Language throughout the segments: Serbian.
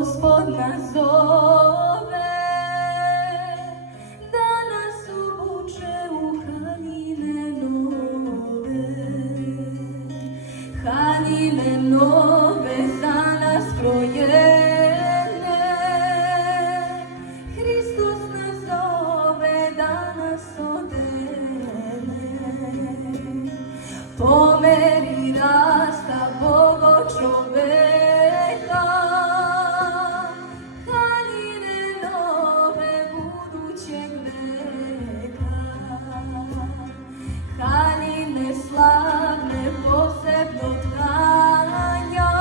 Gospod nas zove, da nas obuče u haljine nove. Haljine nove za nas krojene, Hristos nas zove da nas odene. Po meri rasta Bogo čoveka, haljine nove budućeg veka. Haljine slavne posebno tkanja,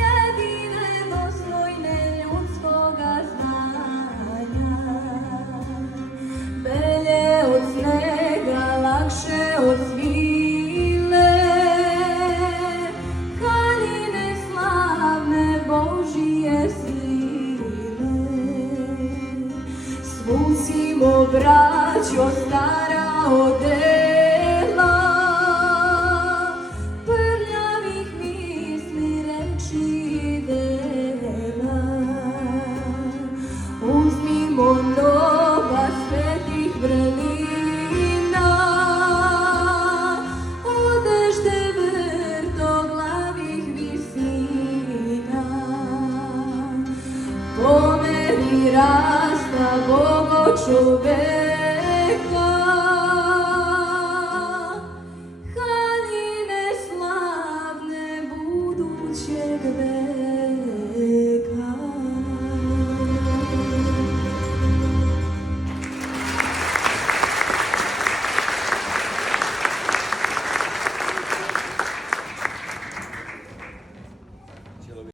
jedine dostojne ljudskoga znanja. Belje od snega, lakše od svile, haljine slavne Božije sile. Svucimo, braćo, stara odela, prljavih misli, reči i dela. Uzmimo nova svetih vrlina, odešte vrtoglavih visina. Po meri rasta Bogo čoveka,